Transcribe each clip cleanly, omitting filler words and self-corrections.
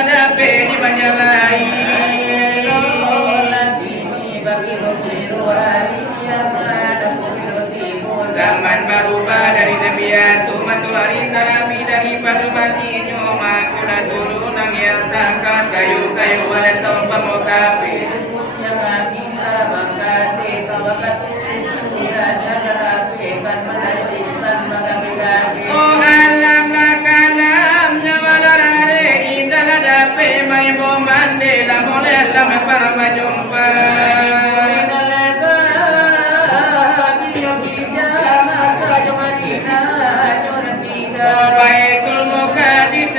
dape di Banjarai. Zaman berubah dari Nabi Asumatul Arita Nabi dari Padumati Nyoma Kuna turun yang tangkas kayu-kayu ada sampah mokapi. Oh alam nakalam nyawalarare indah dape mai bomande la mole la para majumpa. Baitul Muqaddis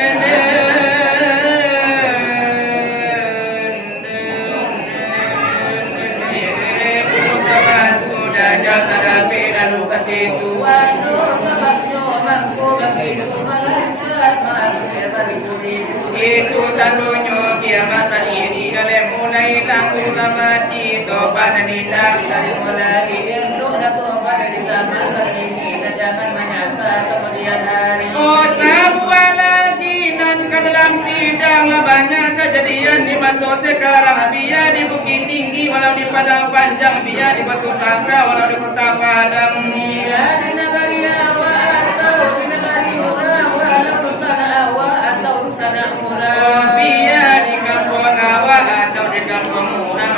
itu tandonyo kiamat ini kale mulai tangguh mati topan nidang dari mulai itu topan di zaman ini jangan menyasar kemudian hari. Oh sebuah lagi dan ke dalam sidang banyak kejadian di masa sekarang biar di Bukit Tinggi walau di Padang Panjang biar di Batu Sangka walau di Kota Padang biar di negari awal atau di negari orang walau urusan awal atau urusan murah. Oh biar di kampung awal atau di kampung murah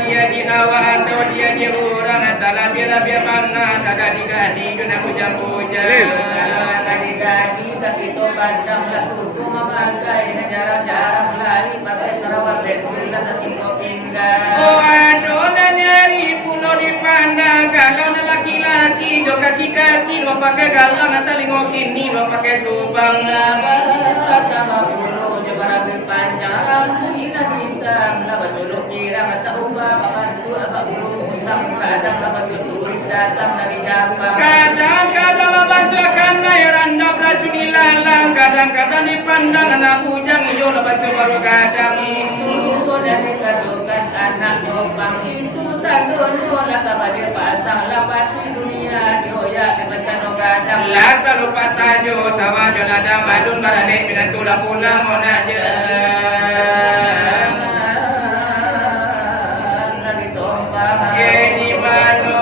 dia di awal atau dia di orang antara biar mana ada di gadi kena puja-puja di gadi tapi itu pandang lah suku memakai jarang-jarang lari pakai sarawak pensil dan singkong pinggang. Oh aduh nyari pulau dipandang kalau laki-laki do kaki-kaki lo pakai galang atau lingok ini lo pakai subang sama pulau jebara panjang kita bintang dapat dulu kira atau ubah bantu apa pulau usang kadang dapat turis datang dari Jepang kadang-kadang bantu akan naik randam racun ilalang kadang-kadang dipandang anak bujang iyo bantu baru kadang itu dari kadukan anak nyopang itu tak dulu lah kabar pasang lapat di dunia dioyak kebencana kadang lah lupa saja sama jonada madun barane minatula pulang monaja dari tombang di mano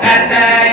Ata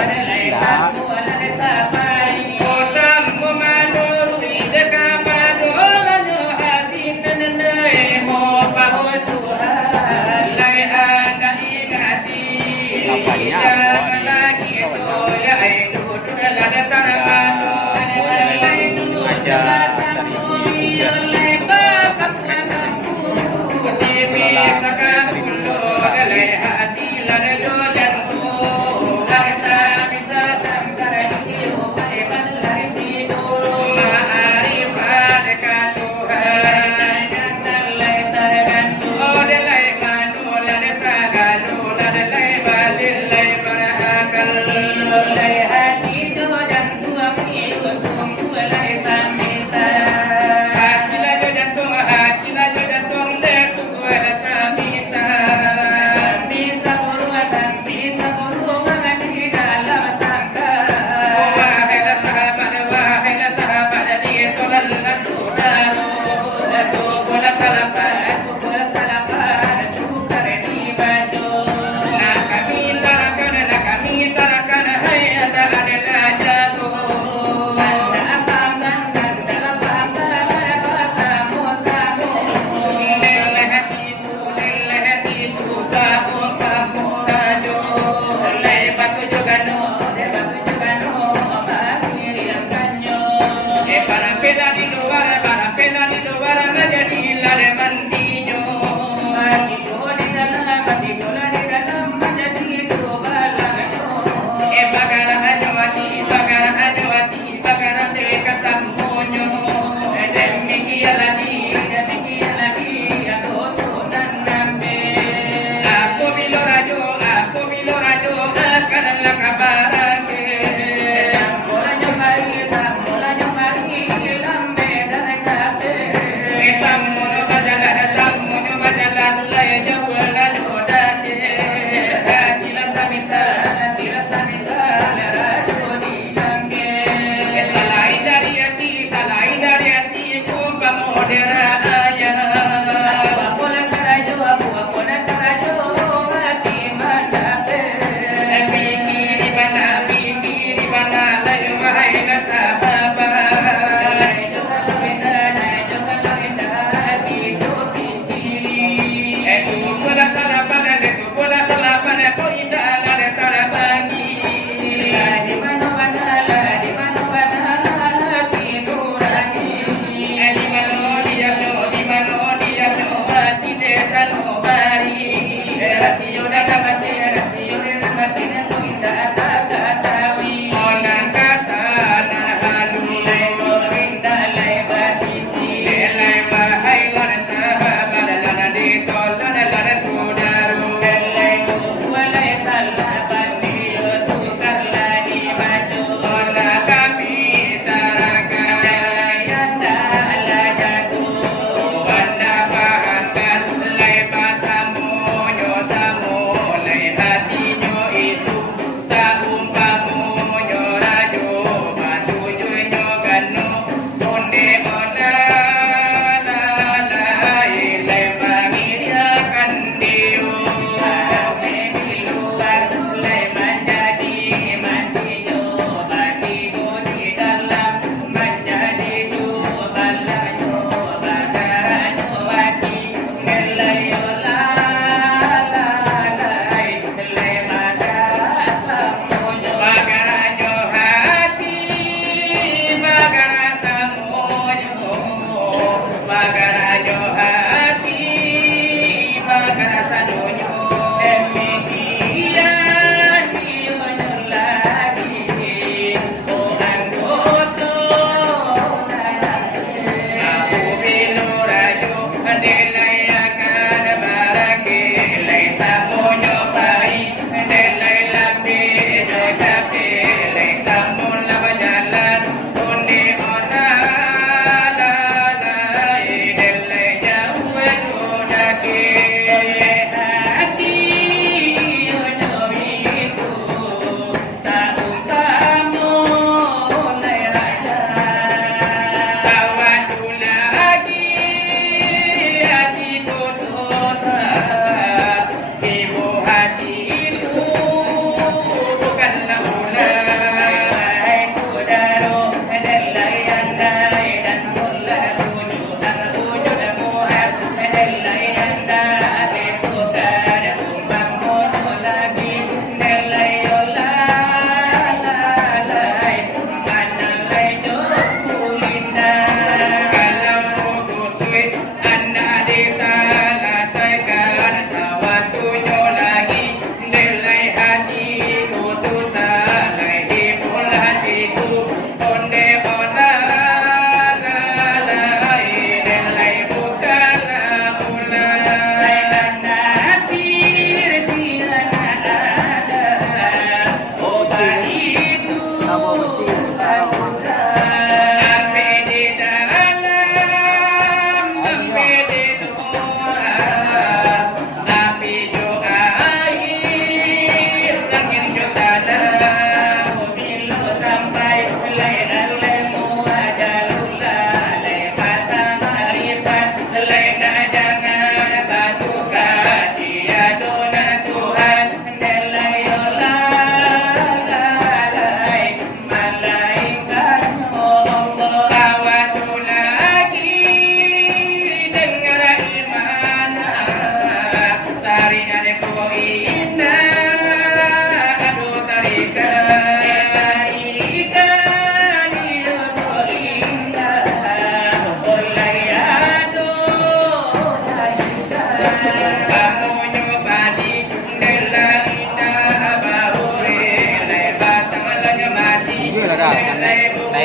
Lai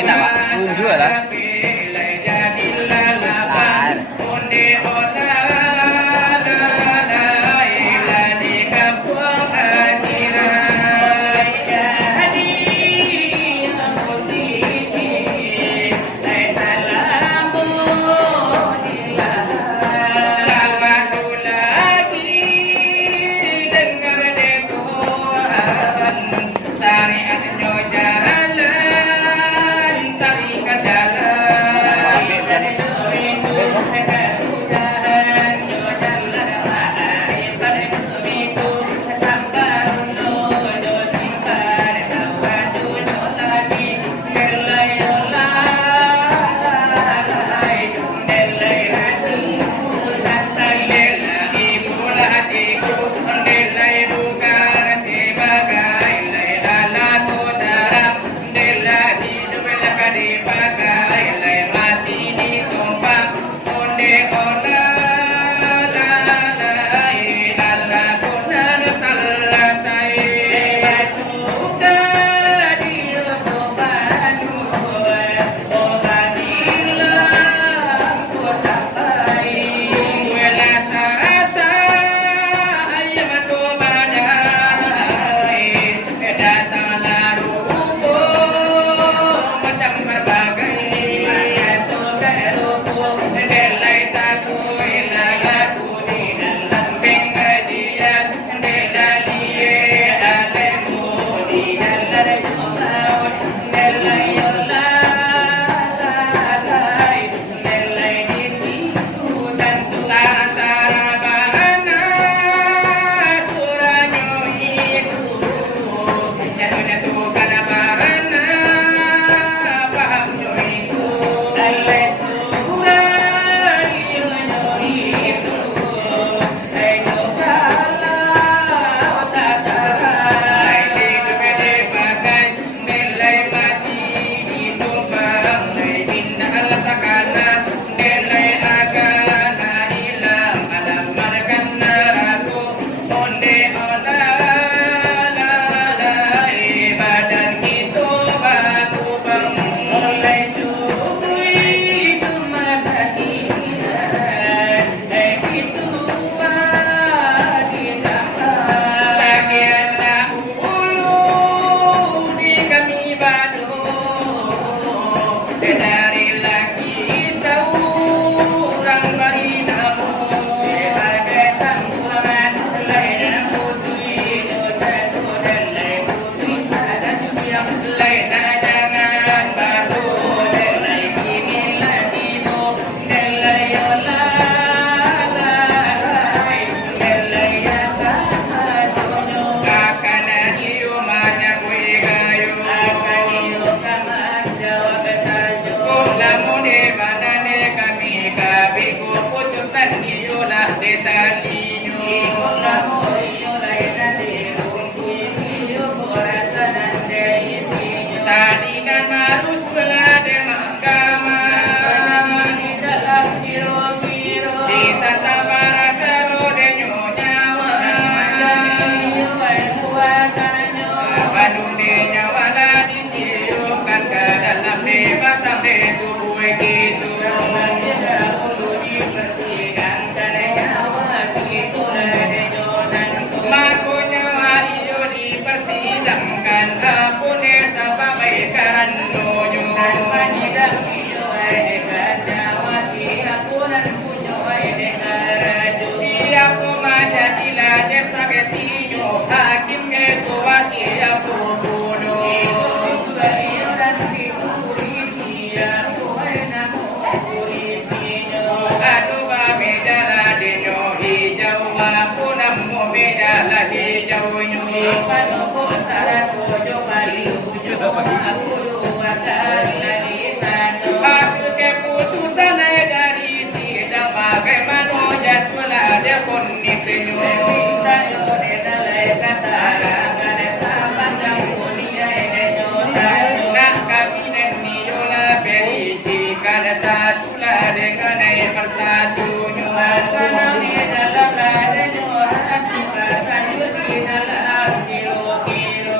apa? Juga lah.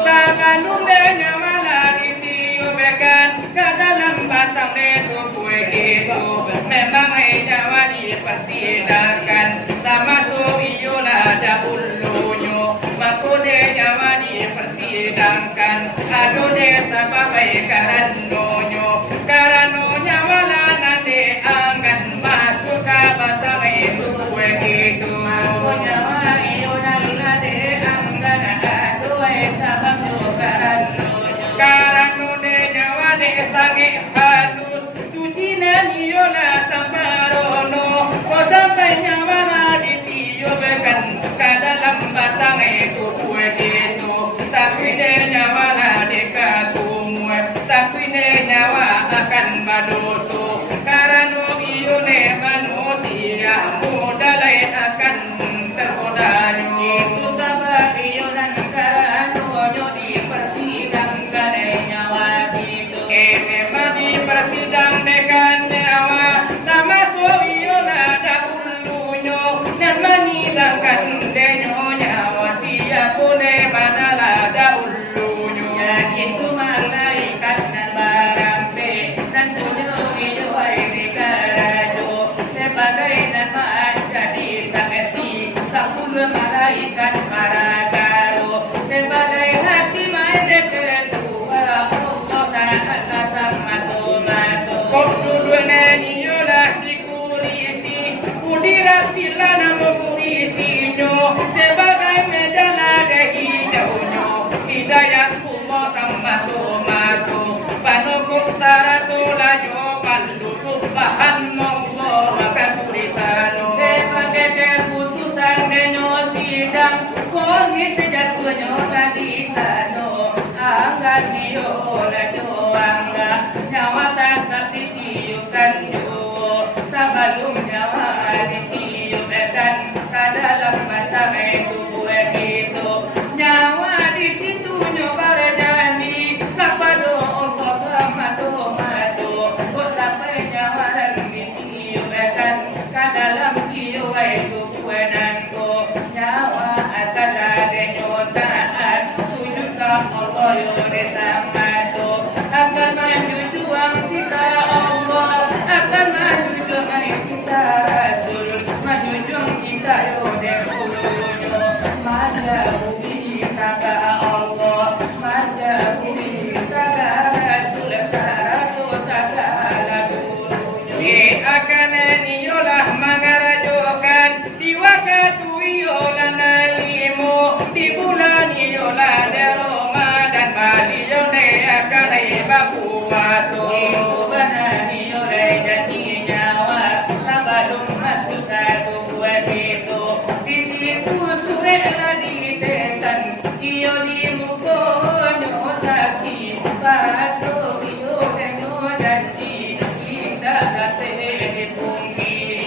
Sakanumbe nyamala riti ubekan kadala de nyawa dipersidangkan, aduh desa babai karano nyawa lanande anggan masuk ke batang itu kue gitu. Aku nyawa iyo nalade anggan aduh desa karano de nyawa de sange halus, cuci naniyo la sambarono, ko sampai nyawa la ditiupkan ke dalam batang itu kue gitu. Tapi de nyawa la dekatumue, tapi de nyawa akan badoso, karena iyo ne manusia mudalai akan tergoda. Itu sabab iyo dan karano dipersidangkan nyawa gitu. Memang dipersidangkan nyawa sama so iyo ada ulunya dan menghilangkan denyo nyawa siapa ne mana ada ulunya. Itu malaikat dan barampe dan tunyo iyo ini karajo sebagai nama jadi saksi sepuluh malaikat maragaro sebagai hakim ada kedua Allah Ta'ala sama tomato. Kok duduknya niyolah dikurisi kudirat bila nama kurisinya sebagai medala hidaunya hidayah Allah sama tomato panukuk saratola jawaban lusuh bahan Allah akan tulisano sebagai keputusan denyo sidang kongis jatuhnya tadi sano angkat niyo la doangga nyawa tak ditiupkan jo sebelum nyawa ditiupkan ke dalam mata itu begitu nyawa di situ nyoba redani kepada Allah sama tomato kok sampai nyawa ditiupkan ke dalam iyo itu kuenanku nyawa adalah denyotaan sujud ke Allah yore sama to akan maju juang kita Allah akan maju juang kita Rasul maju juang kita yore kulunyo manja bumi kaka Allah manja bumi kaka Rasul saratu kaka lagu akan niyolah mangarajokan di waktu iyolah nalimu di bulan iyolah Ramadan bali yone akan ibaku waso benar iyolah janji nyawa sebelum masuk satu begitu di situ sore lagi tekan iyo di mukonyo saksi baso iyo denyo janji kita kate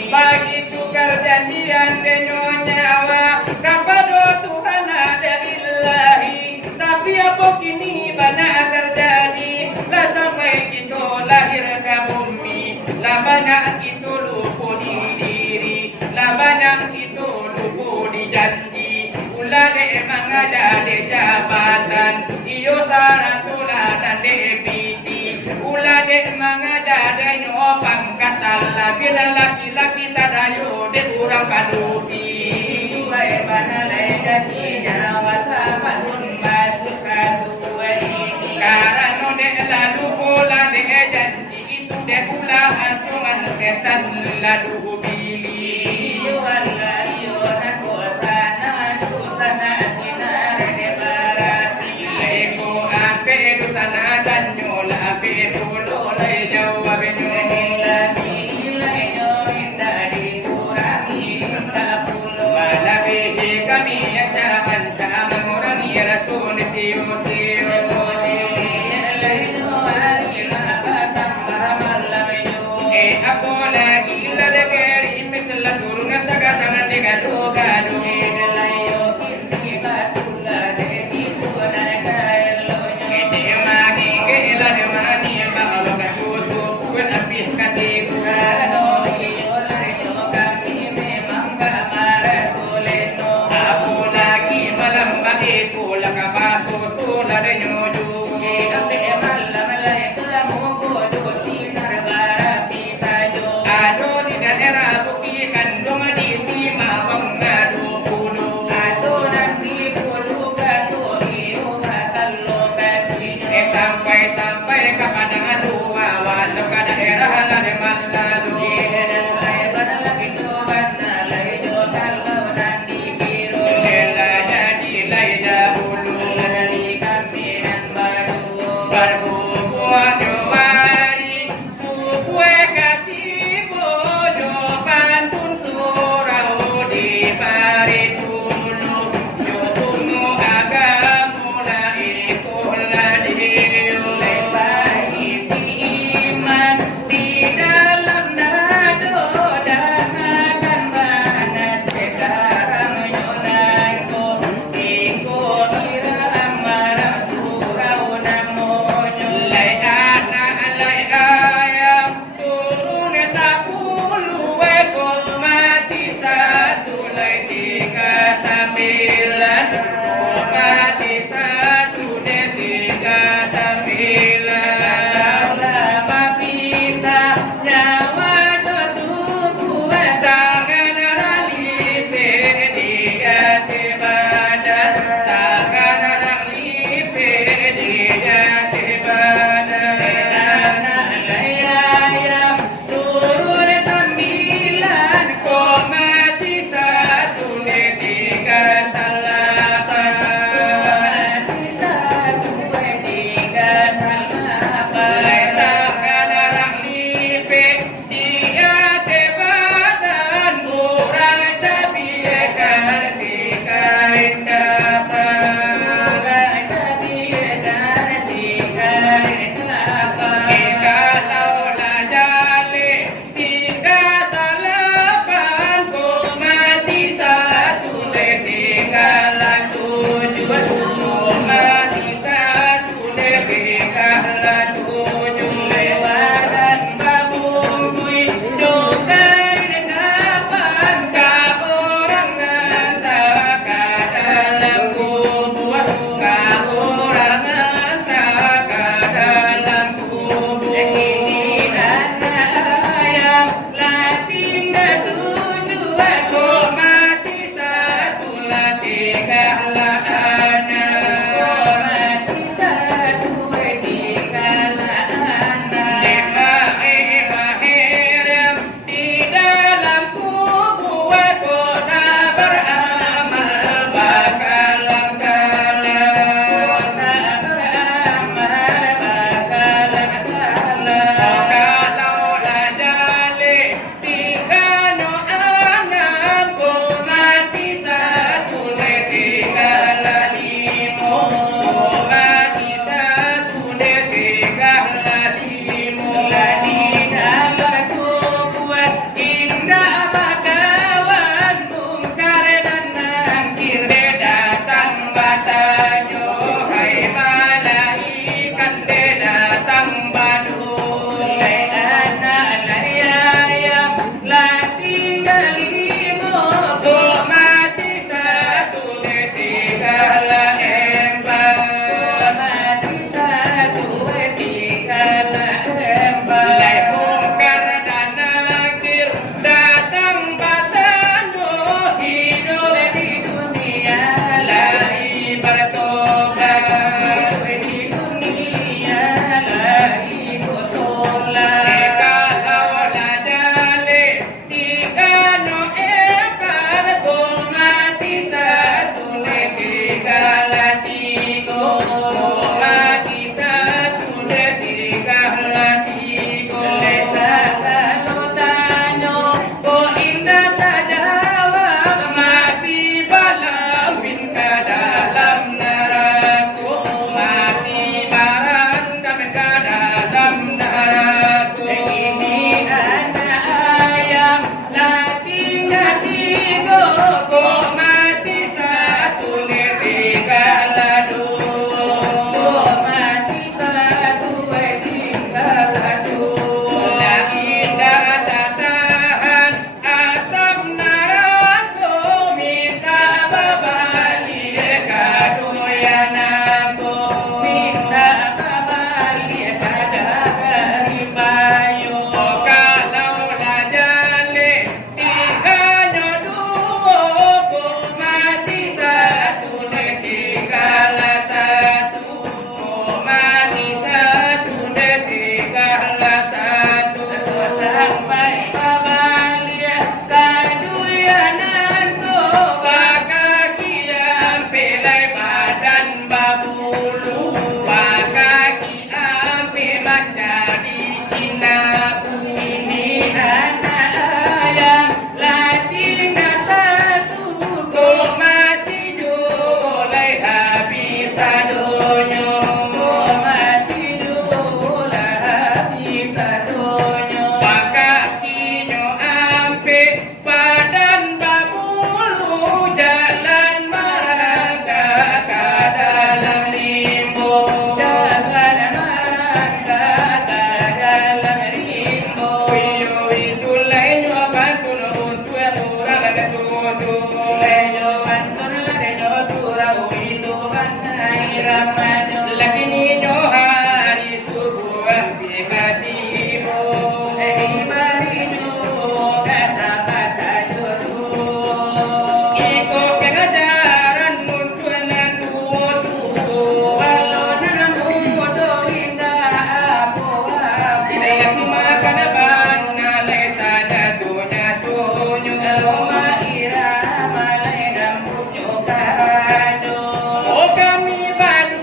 bagi tukar janjian denyo nyawa kepada Tuhan ada ilahi tapi apa kini banyak terjadi lah sampai kita lahir ke bumi lah banyak kita lupa di diri lah banyak kita lupa di janji ulah de emang ada de jabatan iyo saratola dan de piti ulah de emang ada de nyopang katala bila laki-laki tadayo de kurang padusi wae banalai janji nyawa sapadun masuk satu ini karena de lalu pola de janji itu de pula asungan setan lalu bili yo Allah yo nako sana tu sana sinar de barati eko ape tu sana dan nyola ape polo le jawab nyola kami acahan cama morani rasul siyo siyo aku lagi lada keri misalnya turun sagatan de gado gado layo kini batula de itu ada kaelo ide mani ke lada mani bawa kadusu ku abih katiku ano iyo layo kami memang kamara soleno aku lagi malam bagi kula kabaso sula de nyoju ate malam lai kelamu bodo sinar barapi sajo ado di daerah buki kandung di sima bangga 20 ado nanti puluh Oh kami badu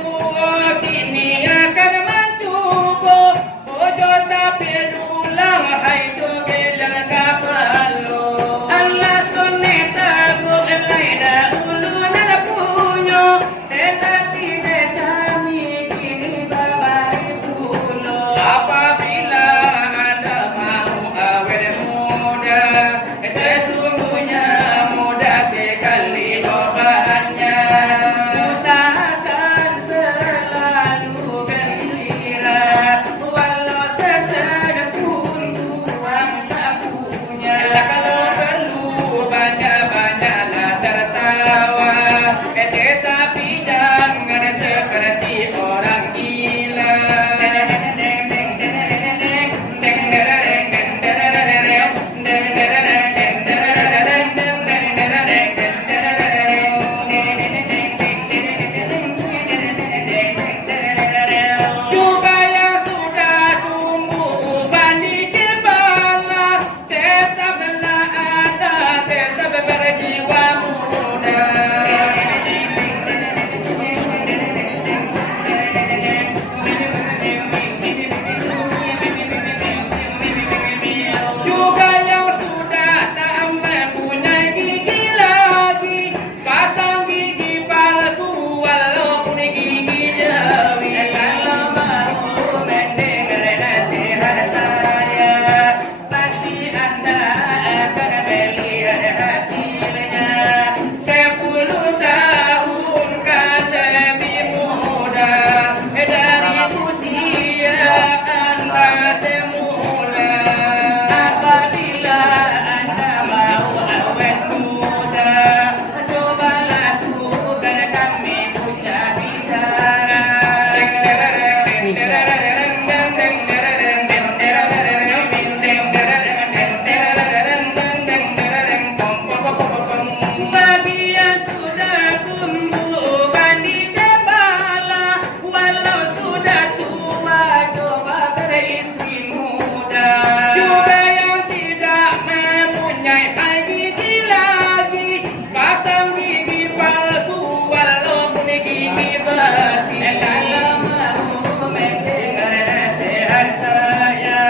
motivasi. Kalau mau mendengar nasihat saya,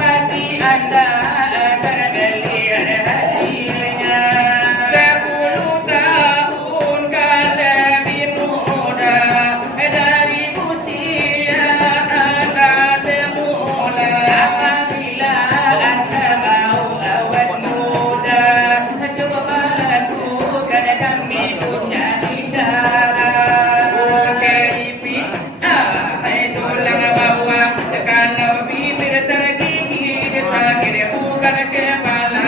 pasti Anda akan melihat hasilnya. 10 tahun kan lebih muda dari usia Anda semula. Apabila Anda mau awet muda, coba lakukan kami punya bicara. Tulang bawang, kalau bibir tergigit sakit bukan kepala.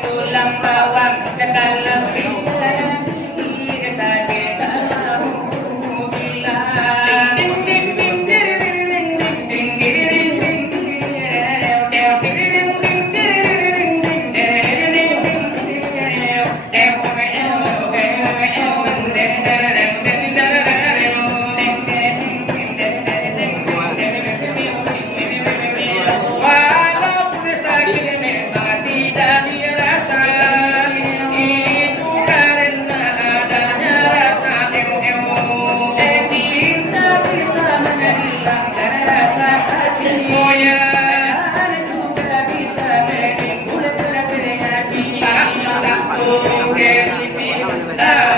Tulang bawang, kalau bibir tergigit sakit kamu bilang. Ding ding ding ding ding ding ding ding walaupun sakit memang tidak dirasa, itu karena adanya rasa cinta bisa menghilangkan rasa sakit. Oh ya, dan juga bisa menimbulkan penyakit. Tak